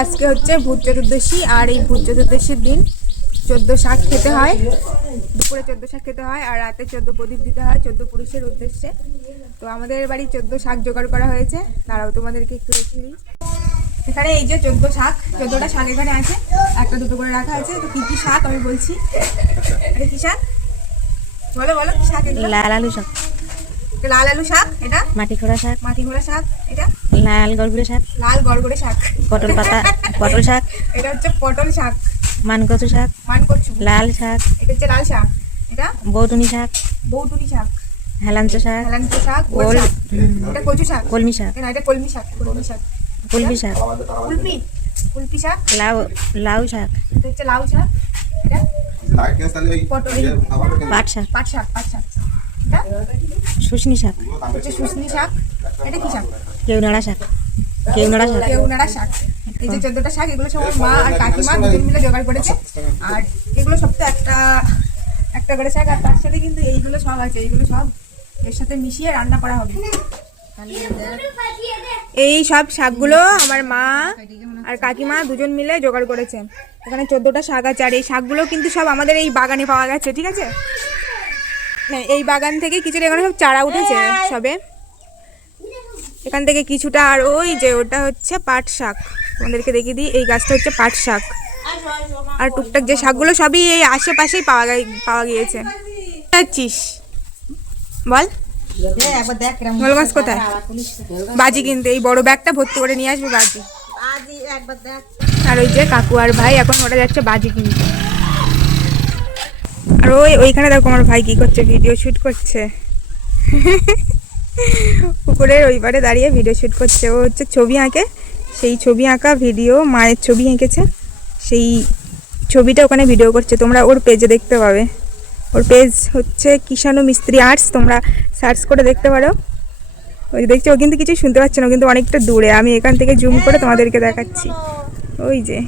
আজকে হচ্ছে ভূত চতুর্দশী, আর এই ভূত চতুর্দশীর দিন 14 শাক খেতে হয়। দুপুরে 14 শাক খেতে হয় আর রাতে 14 প্রদীপ দিতে হয় 14 পুরুষের উদ্দেশ্যে। তো আমাদের বাড়ি 14 শাক জোগাড় করা হয়েছে, তারাও তোমাদেরকে একটু দেখিয়ে দিই। এখানে এই যে 14 শাক, 14টা শাক এখানে আছে, একটা দুটো করে রাখা আছে। তো কি কি শাক আমি বলছি। এটা কি শাক বলো বলো, কি শাক? লাল আলু শাক, লাল আলু শাক। এটা মাটি খোড়া শাক, মাটি ঘোড়া শাক। এটা লাল গড়গুড়ে শাক, লাল গড়গড়ে শাক। পটল পাতা, পটল শাক। এটা হচ্ছে পটল শাক। মানকচু শাক, মানকচু। লাল শাক। এটা হচ্ছে লাল শাক। এটা বৌটুনি শাক, বৌটুনি শাক। হেলাঞ্চ শাক, হেলাঞ্চ শাক। এটা কচু শাক। কলমি শাক, না এটা কলমি শাক। কলমি শাক। কুলপি শাক, কুলপি। কুলপি শাক। লাউ শাক। এটা হচ্ছে লাউ শাক। এটা পটল। পাট শাক, পাট শাক। পাট শাক। এটা শুশনি শাক, হচ্ছে শুশনি শাক। এটা কি শাক? কেউনাড়া শাক, কেউনাড়া শাক। কেউনাড়া শাক। এই যে 14টা শাক, এগুলো সব মা আর কাকিমা দুজন মিলে জোগাড় করেছে। আর এগুলো সব তো একটা করে শাক, আর তার সাথে কিন্তু এইগুলো সব আছে, এইগুলো সব এর সাথে মিশিয়ে রান্না করা হবে। এই সব শাকগুলো আমার মা আর কাকিমা দুজন মিলে জোগাড় করেছে। এখানে 14টা শাক আছে, আর এই শাকগুলো কিন্তু সব আমাদের এই বাগানে পাওয়া গেছে, ঠিক আছে? এই বাগান থেকে কিছুটা এখানে সব চারা উঠেছে সবে, এখান থেকে কিছুটা। আর ওই যে ওটা হচ্ছে পাট শাক, তোমাদেরকে দেখিয়ে দিই। এই গাছটা হচ্ছে পাট শাক। আর টুকটাক যে শাকগুলো সবই এই আশেপাশেই পাওয়া গিয়েছে। যাচ্ছিস বল, গোল মাছ কোথায়? বাজি কিনতে এই বড় ব্যাগটা ভর্তি করে নিয়ে আসবে বাজি। আর ওই যে কাকু আর ভাই এখন ওরা যাচ্ছে বাজি কিনতে। আর ওইখানে দেখো আমার ভাই কি করছে, ভিডিও শুট করছে। পুকুরের ওই পারে দাঁড়িয়ে ভিডিও শুট করছে। ও হচ্ছে ছবি আঁকে, সেই ছবি আঁকা ভিডিও, মায়ের ছবি এঁকেছে, সেই ছবিটা ওখানে ভিডিও করছে। তোমরা ওর পেজে দেখতে পাবে। ওর পেজ হচ্ছে কিষাণু মিস্ত্রি আর্টস, তোমরা সার্চ করে দেখতে পারো। ওই দেখছি ও কিন্তু কিছু শুনতে পাচ্ছে না, কিন্তু অনেকটা দূরে। আমি এখান থেকে জুম করে তোমাদেরকে দেখাচ্ছি। ওই যে